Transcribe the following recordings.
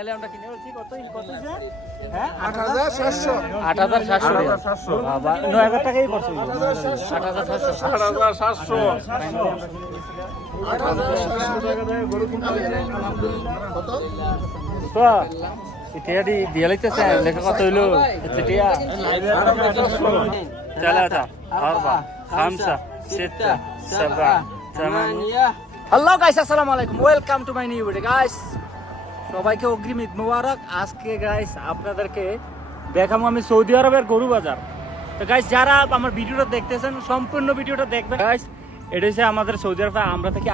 Finally আমরা কিনে বলছি কত কত হ্যাঁ 8700 8700 বাবা 9000 টাকাই পড়ছে 8700 গরু কিনতে কত তো এটা দিয়ে লাগতেছে লেখা কত হইলো এটা চলা था 4 5 6 7 8 হ্যালো গাইস আসসালামু আলাইকুম welcome to my new video guys সবাইকে অগ্রিম ঈদ মোবারক। আজকে গাইস আপনাদেরকে দেখাবো আমি সৌদি আরবের গরু বাজার। তো গাইস যারা আমার ভিডিওটা দেখতেছেন সম্পূর্ণ ভিডিওটা দেখবেন গাইস। এটা হচ্ছে আমাদের সৌদি আরবে, আমরা থেকে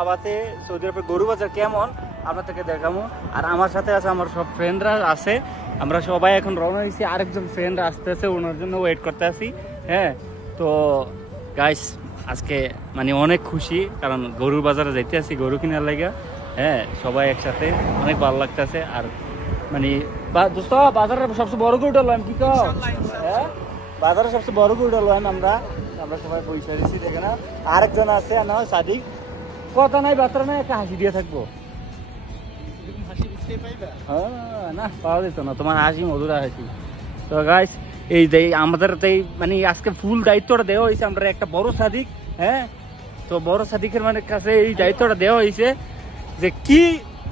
আবাতে সৌদি আরবের গরু বাজার কেমন আপনাদেরকে দেখাবো। আর আমার সাথে আছে আমার সব ফ্রেন্ডরা আছে, আমরা সবাই এখন রওনা হয়েছি। আরেকজন ফ্রেন্ড আসতেছে, ওনার জন্য ওয়েট করতে আছি। হ্যাঁ তো গাইস আজকে মানে অনেক খুশি, কারণ গরুর বাজারে যাইতে আছি গরু কেনার লাগে। হ্যাঁ সবাই একসাথে অনেক ভালো লাগতেছে। আর মানে দোস্ত বাজারের সবচেয়ে বড় গরুটা লইম কি কও? হ্যাঁ বাজারের সবচেয়ে বড় গরুটা লইম আমরা সবাই পয়সা দিচ্ছি। দেখে না আরেকজন আছে না সাদিক, কথা নাই বার্তা নাই, একটা হাসি দিয়ে থাকবো। হ্যাঁ না পাওয়া যেত না তোমার হাসি, মধুর হাসি। তো গাইস এই যে আমাদের মানে আজকে ফুল দায়িত্বটা দেওয়া হয়েছে আমরা একটা বড় সাদিক। হ্যাঁ তো বড় সাদিকের মানে কাছে এই দায়িত্বটা দেওয়া হয়েছে যে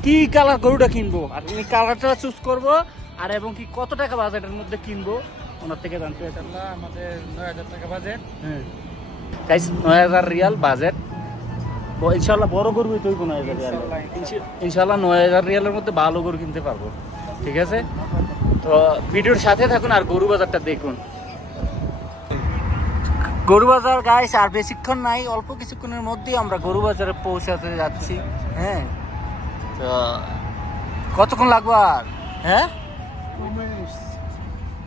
কি কালার গরুটা কিনবো, আর আমি কালারটা চুজ করবো, আর এবং কি কত টাকা বাজেটের মধ্যে কিনবো ওনার থেকে জানতে চাই। আমাদের 9000 টাকা বাজেট। হ্যাঁ গাইস 9000 রিয়াল বাজেট। ইনশাল্লাহ বড় গরু তো 9000 রিয়াল, ইনশাল্লাহ 9000 রিয়ালের মধ্যে ভালো গরু কিনতে পারবো। ঠিক আছে তো ভিডিওর সাথে থাকুন আর গরু বাজারটা দেখুন। গরু বাজার গাইস আর বেশিক্ষণ নাই, অল্প কিছুক্ষণের মধ্যেই আমরা গরু বাজারে পৌঁছাতে যাচ্ছি। হ্যাঁ তো কতক্ষণ লাগবে আর? হ্যাঁ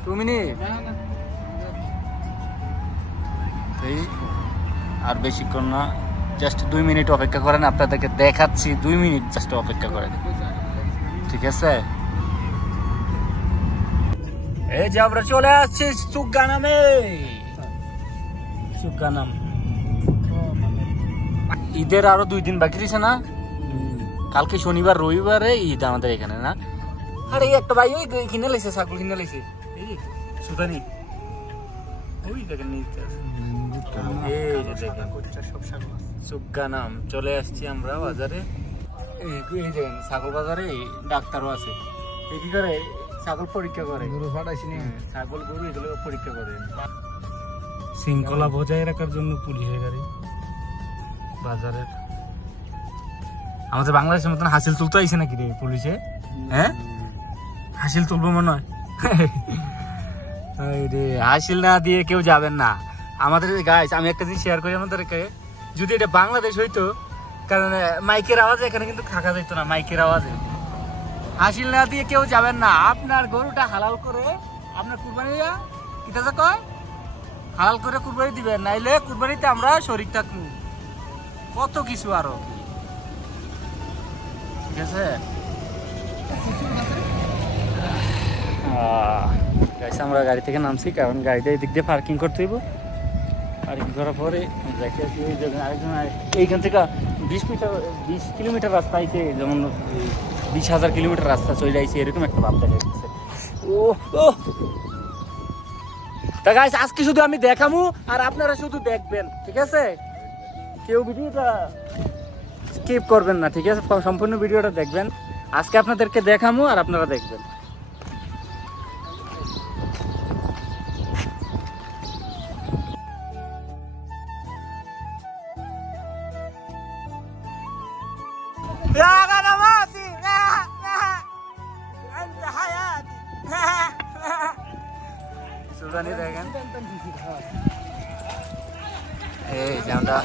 2 মিনিট আর বেশিক্ষণ না, জাস্ট 2 মিনিট অপেক্ষা করেন, আপনাদেরকে দেখাচ্ছি। 2 মিনিট জাস্ট অপেক্ষা করেন, ঠিক আছে? এই যে আমরা চলে আসছি সুগানামে। সুগানাম ঈদের আরো 2 দিন বাকি দিছে না? কালকে শনিবার রবিবারে ঈদ আমাদের এখানে না। আরে একটা ভাই ওই কিনে লাইছে, ছাগল কিনে লাইছে এই যে সুদানি, ওই দেখেন নিতে আছে। এই যে দেখেন সুগানাম চলে আসছি আমরা বাজারে। এই দেখেন ছাগল বাজারে ডাক্তারও আছে, এই কি করে ছাগল পরীক্ষা করে, গরু ফাটাইছি না ছাগল গরু এগুলো পরীক্ষা করে। শৃঙ্খলা বজায় রাখার জন্য পুলিশের গাড়ি বাজারের। আমাদের বাংলাদেশের মতন হাসিল তুলতে আইছে নাকি রে পুলিশে? হ্যাঁ হাসিল তুলবো মনে হয় রে, হাসিল না দিয়ে কেউ যাবেন না আমাদের গাইস। আমি একটা জিনিস শেয়ার করি আমাদেরকে, যদি এটা বাংলাদেশ হইতো, কারণ মাইকের আওয়াজে এখানে কিন্তু থাকা যেত না, মাইকের আওয়াজে। হাসিল না দিয়ে কেউ যাবেন না, আপনার গরুটা হালাল করে আপনার কুরবানি কিটা কয় হালাল করে কুরবানি দিবেন, নাইলে কুরবানিতে আমরা শরীক থাকবো, কত কিছু আরো। ঠিক আছে আমরা গাড়ি থেকে নামছি, কারণ গাড়িটা এদিক দিয়ে পার্কিং করতে হইব। পার্কিং করার পরে এইখান থেকে 20 কিলোমিটার রাস্তা আইছে, যেমন 20,000 কিলোমিটার রাস্তা চলে যাইছে, এরকম একটা ভাব দেখা যাচ্ছে। তা গাইস আজকে শুধু আমি দেখামু আর আপনারা শুধু দেখবেন, ঠিক আছে? কেউ ভিডিওটা স্কিপ করবেন না, ঠিক আছে? সম্পূর্ণ ভিডিওটা দেখবেন। আজকে আপনাদেরকে দেখামু আর আপনারা দেখবেন। এই যে আমরা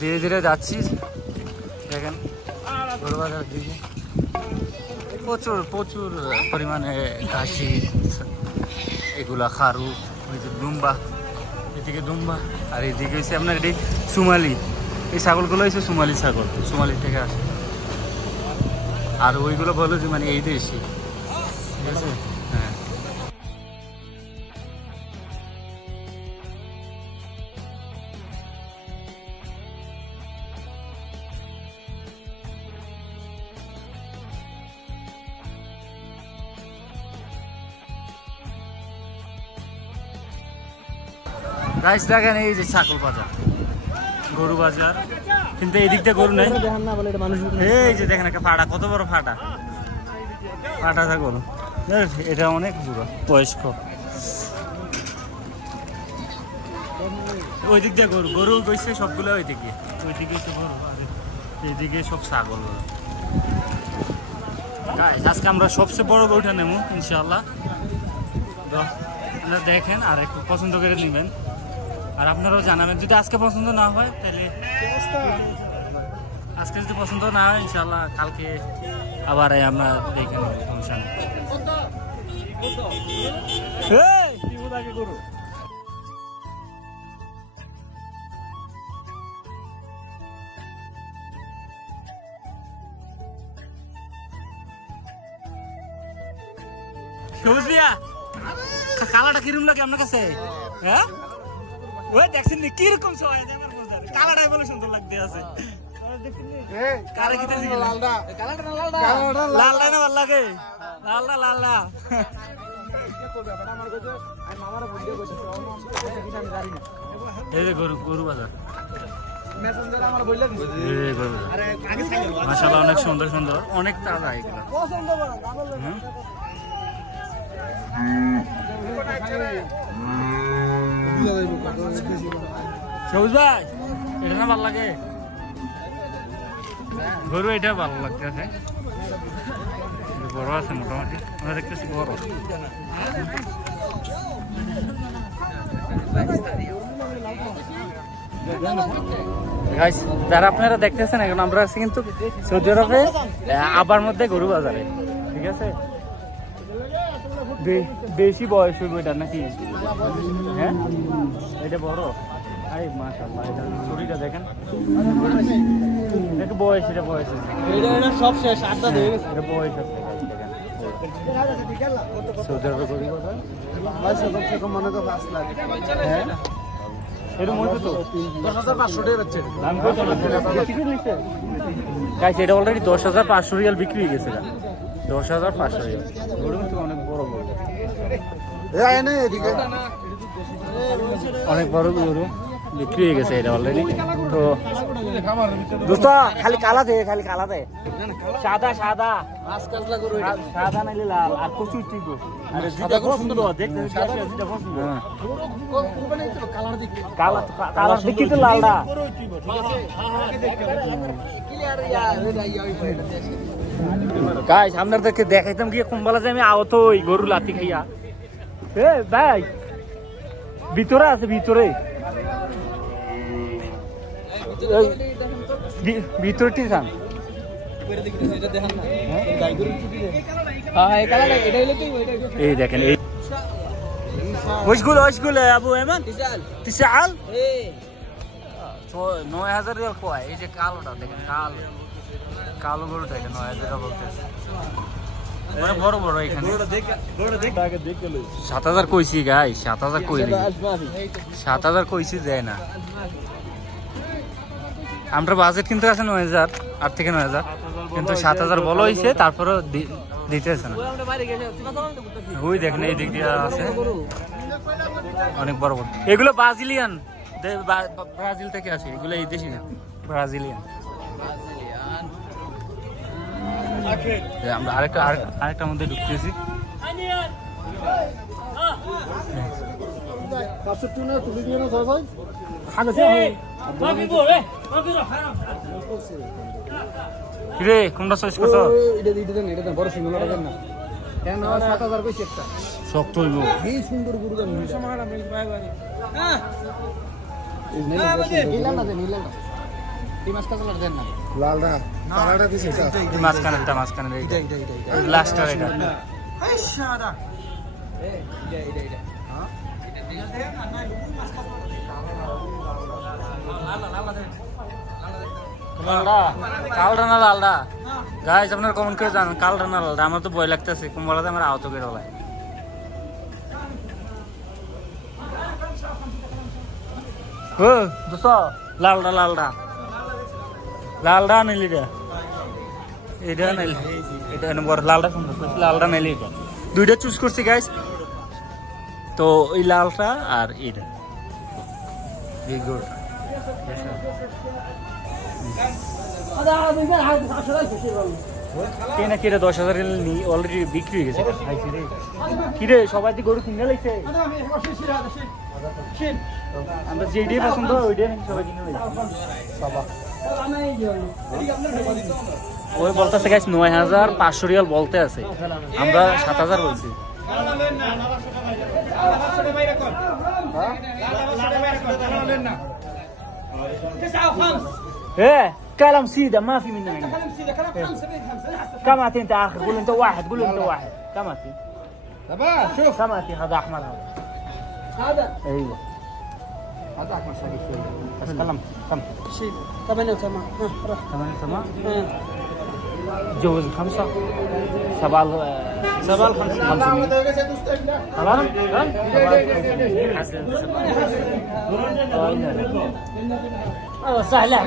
ধীরে ধীরে যাচ্ছি, দেখেন গরু বাজার দিকে প্রচুর পরিমাণে ঘাসি, এগুলা খারু, ওই যে দুম্বা, এদিকে দুম্বা, আর এদিকে হচ্ছে আপনার এটি সুমালি। এই ছাগলগুলো হচ্ছে সুমালি ছাগল, সুমালি থেকে আসে। আর ওইগুলো বলো যে মানে এই দেশি, ঠিক আছে? হ্যাঁ গাইস দেখেন এই যে ছাগল বাজার, গরু বাজার, কিন্তু এই দিকটা গরু নাই। এই যে দেখেন একটা ফাটা, কত বড় ফাটা, ফাটা ছাগল, এটা অনেক বুড়ো বয়স্ক। ওই দিক দিয়ে গরু, গরু গেছে সবগুলো ওই দিকে, ওই দিকে সব গরু, এইদিকে সব ছাগল। আজকে আমরা সবচেয়ে বড় গরুটা নেবো ইনশাআল্লাহ। আপনারা দেখেন আর একটু পছন্দ করে নেবেন, আর আপনারাও জানাবেন যদি আজকে পছন্দ না হয় তাহলে, আজকে যদি পছন্দ না হয় ইনশাআল্লাহ কালকে আবার আমরা দেখে নেব সমস্যা নেই। সবুজ মিয়া, কালাটা কিরকম লাগে আপনার কাছে? হ্যাঁ ওই দেখছেন কিরকম সবাই কালাটাই বলে সুন্দর লাগতে আছে। লালটা না ভাল লাগে, লালটা লালটা। এই যে গরু, গরু বাজার, মাশাআল্লাহ অনেক সুন্দর সুন্দর, অনেক তাজা এগুলো। সবুজ ভাই এটা না ভালো লাগে, গরু এটা ভালো লাগতেছে, বড় আছে মোটামুটি, আমরা দেখতেছি বড়। যারা আপনারা দেখতেছেন এখন আমরা আছি কিন্তু সৌদি আরবে আবার মধ্যে গরু বাজারে, ঠিক আছে? বেশি বয়স হইব এটা নাকি? হ্যাঁ এটা বড়, আরে মাশাআল্লাহ, এটা শরীরটা দেখেন, এটা বয়স, এটা বয়স আছে, এটা সব শেষ, আড্ডা হয়ে গেছে, এটা বয়স আছে। সৌদি আরবে গরু বাজার সবচেয়ে কম মনে তো 5 লাখ, হ্যাঁ এর মধ্যে তো 10,500 টাকা হচ্ছে দাম। কত টিকিট লিখছে গাইস? এটা অলরেডি 10,500 রিয়াল বিক্রি হয়ে গেছে, 10,500 রিয়াল। গরু কিন্তু অনেক বড় বড়, অনেক বড় গরু বিক্রি হয়ে গেছে এটা অলরেডি। তো দোস্ত খালি কালা দে, খালি কালা দে, সাদা সাদা সাদা নাইলে লাল, আর প্রচুর ঠিক আর যেটা পছন্দ দেখতে যেটা পছন্দ, কালার দেখি তো লালটা। গাইস আপনাদেরকে দেখাইতাম গিয়ে কুম্বালা যে আমি আহত ওই গরু লাতি খাইয়া। এ ভাই ভিতরে আছে, ভিতরে ভিতরে টিসান এই দেখেন, এই ওইগুলো আবু এমন তিসাল 9,000 রিয়াল কয়। এই যে কালোটা দেখেন, কালো গরুটা, এটা 9,000 বলতেছে, মানে বড় বড়। এখানে 7,000 কইছি গাই, 7,000 কইলি, 7,000 কইছি দেয় না। আমরা বাজেট কিন্তু আছে 9,000, 8 থেকে 9,000, কিন্তু 7,000 বলা হয়েছে, তারপরে দিতেছে না। ওই দেখেন এই দিক দিয়ে আছে অনেক বড় বড়, এগুলো ব্রাজিলিয়ান, ব্রাজিল থেকে আসে এগুলো, এই দেশি না, ব্রাজিলিয়ান। আমরা আরেকটা মধ্যে ঢুকতেছি। রে কোনটা চয়েস করছ? শক্ত হইব, সুন্দর গরু কালটা না লালটা? গাইস আপনারা কমেন্ট করে জানান কালটা না লালটা? আমার তো ভয় লাগতেছে, কুম্বালাতে আমার আহত করে হলায়। লালটা লালটা লালটা নিলি রে, এটা নাইলি, এটা বড় লালটা সুন্দর, লালটা নাইলি, এটা দুইটা চুজ করছি গাইস। তো ওই লালটা আর এটা গুড কেনা কিরে 10,000 অলরেডি বিক্রি হয়ে গেছে কিরে সবাই দি গরু কিনে লাইছে আমরা যেইটাই পছন্দ ওইটাই সবাই কিনে লাইছে ওই বলতেছে গাইস 9,500 রিয়াল বলতে আছে আমরা 7,000 বলছি ايه كلام سيده ما في منه يعني كلام سيده كلام 5 كم اعطي انت اخر قول انت واحد قول انت واحد كم اعطي تمام شوف كم اعطي هذا احمر هذا ايوه هذا احمر شوي بس كم شيل 8 تمام روح 8 تمام جوز 5 7 خلاص سهل لا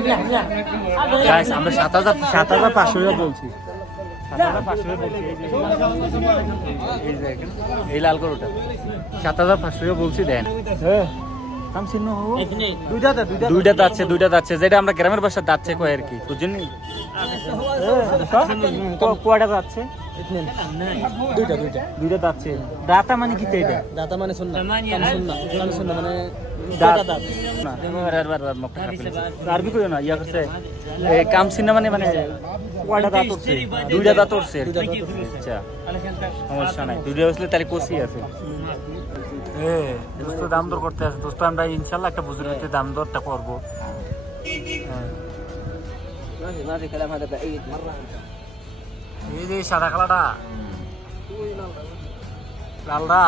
গাইস আমরা 7,500 বলছি 7,500 বলছি এই লাল গরুটা 7,500 বলছি দেন হ্যাঁ কাম চিহ্ন হবো দুইটা যাচ্ছে যেটা আমরা গ্রামের ভাষা যাচ্ছে কয় আর কি বুঝছেন নি কয়টা যাচ্ছে দুইটা যাচ্ছে দাতা মানে কি এটা দাতা মানে সুন্নাহ মানে আরবি কইও না ইয়া করছে কাম চিহ্ন মানে কয়টা দাঁত উঠছে দুইটা দাঁত উঠছে আচ্ছা সমস্যা নাই দুইটা আসলে তাহলে কষি আছে দোস্ত দাম দর করতে আছে দোস্ত আমরা ইনশাল্লাহ একটা বুজুর্গতে দাম দরটা করবো এই যে সাদা কালাটা লালটা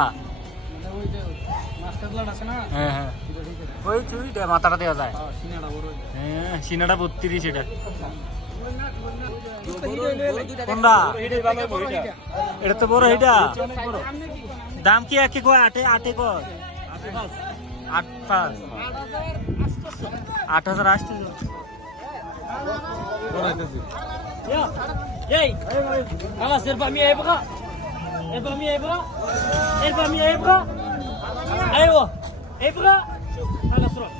হ্যাঁ হ্যাঁ ওই চুইটা মাথাটা দেওয়া যায় হ্যাঁ সিনাটা 32 এটা কোনটা এটা তো বড় এটা দাম কি একই কয় 8 কয় 8,000 আসছে এই خلاص 400 يبغى 400 يبغى ايوه يبغى خلاص روح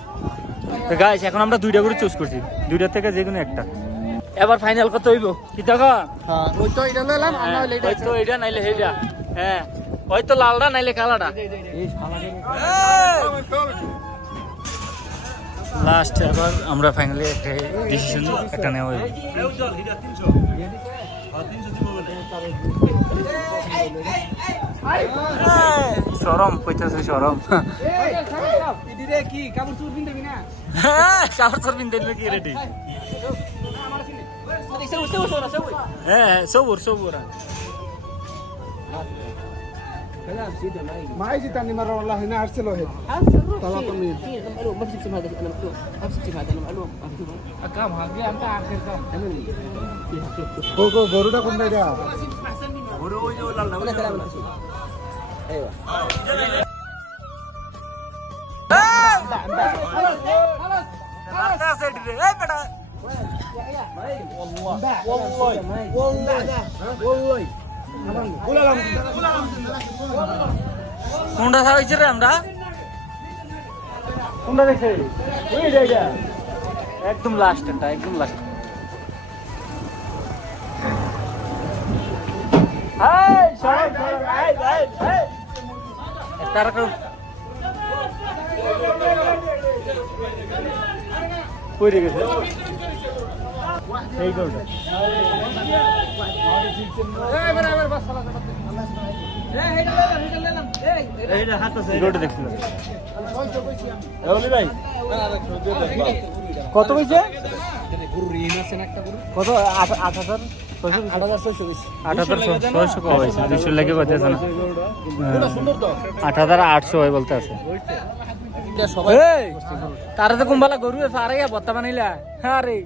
তো গাইস এখন আমরা দুইটা করে চুজ করছি দুইটা থেকে যে কোনো একটা এবার ফাইনাল কত হইব কি টাকা হ্যাঁ ওই তো এটা লইলাম আমরা লইটা ওই তো এটা নাইলে হেইটা হ্যাঁ ওই তো লালটা নাইলে কালাটা লাস্ট এবার আমরা ফাইনালি একটা ডিসিশন একটা নেওয়া হইব শরম কইতাছে শরম ইদিরে কি কাপড় চুর পিনতে না কাপড় চুর পিনতে কি রেডি হ্যাঁ সবুর ما يجي تاني مرة والله هنا أرسله هيك طلعت منين ما بتجيب هذا أنا مكتوب ما بتجيب هذا أنا معلوم أكام هذه أنت آخر كام هو غرودا كم ده غرو جو لا لا أيوة خلاص والله কোনটা খাইছে রে আমরা কোনটা দেখছে ওই এটা একদম লাস্টটা একদম লাস্ট হাই সব হাই তারা কইরে গেছে এই গরুটা এই বরাবর বাস খালাস এই হেডা লেলাম এই হাত আছে গরুটা দেখছিল ওলি ভাই কত কইছে গরু রিন আছে না একটা গরু কত 8,000 8,600 কো হইছে 200 লাগে কত আছে না এটা সুন্দর তো 8,800 হয় বলতে আছে এটা সবাই তারা তো কুম্বালা গরু ফারাইয়া বত্তা বানাইলা আরে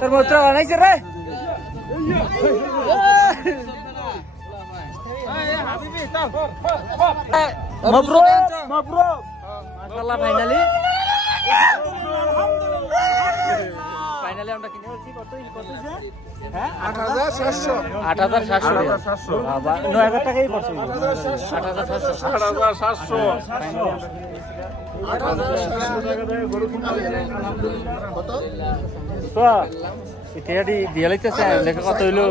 তোর মোত্র বানাইছে রে হাবিবি তাও মাবরুক মাশাআল্লাহ ফাইনালি ফাইনালি আমরা কিনে ফেলছি কত হইছে হ্যাঁ 8,700 বাবা 9,000 টাকাই পড়ছে 8,700 দিয়ে লাগতেছে লেখা কত হইলো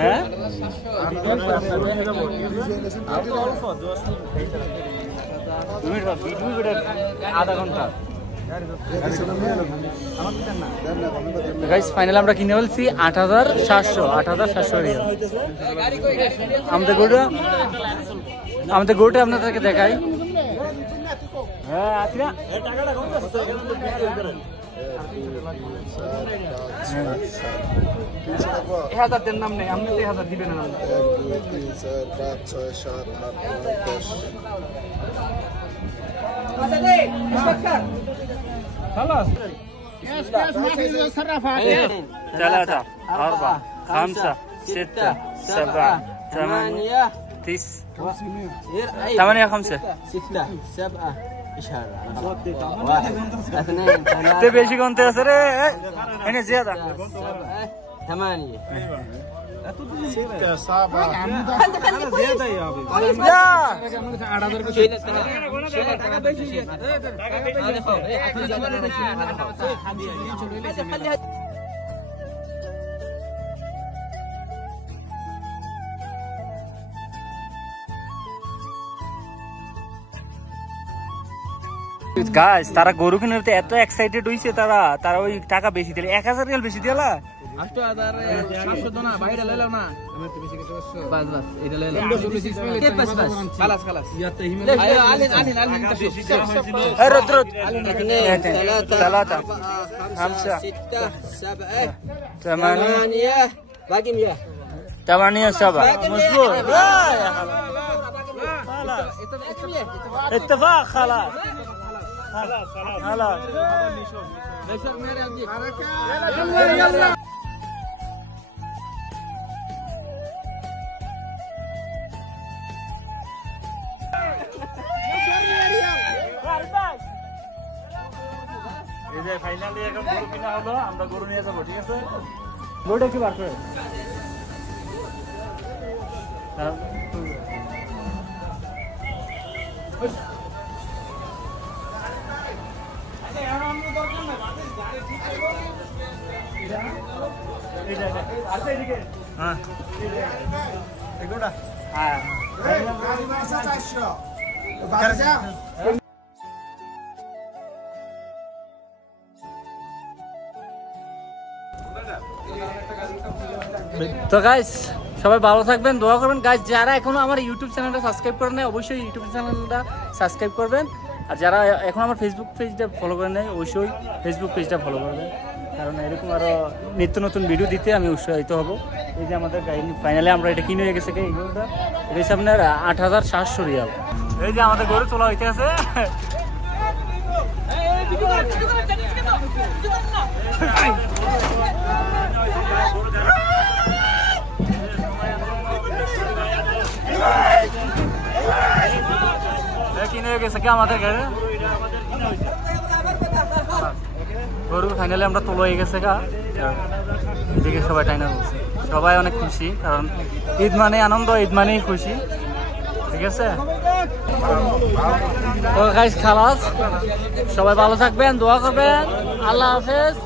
হ্যাঁ আধা ঘন্টা ফাইনাল আমরা কিনে বলছি 8,700 রিয়াল। আমাদের গরুটা আপনাদেরকে দেখাই। হ্যাঁ আছি না হাজার নাম নেই আপনি 1,000 দিবেন না। 3 4 5 6 7 8 9 5 বেশি কমতে আছে রে এনে জিয়াদা 8 গাইস তারা গরু কিনতে এত এক্সাইটেড হইছে তারা ওই টাকা বেশি দিলে 1,000 রিয়াল বেশি দিলা 8,700 দনা বাইরে লাইলাও না আমার তো বেশি কিছু বাস এটা লাইলাও বাস خلاص ইয়াতে হিমে আলেন এই রত এখানে 3 5 6 7 8 باقي 8 7 مظبوط اتفاق خلاص خلاص بشر मेरे अभी يلا এই যে ফাইনালি এখন গরু কিনা হলো আমরা গরু নিয়ে যাব ঠিক আছে গরুটা কি বার করে তো গাইস সবাই ভালো থাকবেন, দোয়া করবেন। গাইস যারা এখনো আমার ইউটিউব চ্যানেলটা সাবস্ক্রাইব করেন নাই অবশ্যই ইউটিউব চ্যানেলটা সাবস্ক্রাইব করবেন, আর যারা এখন আমার ফেসবুক পেজটা ফলো করেন নাই অবশ্যই ফেসবুক পেজটা ফলো করবেন, কারণ এরকম আরও নিত্য নতুন ভিডিও দিতে আমি উৎসাহিত হব। এই যে আমাদের গাড়ি ফাইনালি আমরা এটা কিনে হয়ে গেছে এই গরুটা, এটা হচ্ছে আপনার 8,700 রিয়াল। এই যে আমাদের গরু তোলা হইতে আছে কিনে হয়ে গেছে আমাদের গাড়ি গরু ফাইনালি আমরা তোলা হয়ে গেছে এদিকে সবাই টাইনা বলছে, সবাই অনেক খুশি, কারণ ঈদ মানে আনন্দ, ঈদ মানেই খুশি, ঠিক আছে। তো গাইস খালাস, সবাই ভালো থাকবেন, দোয়া করবেন, আল্লাহ হাফেজ।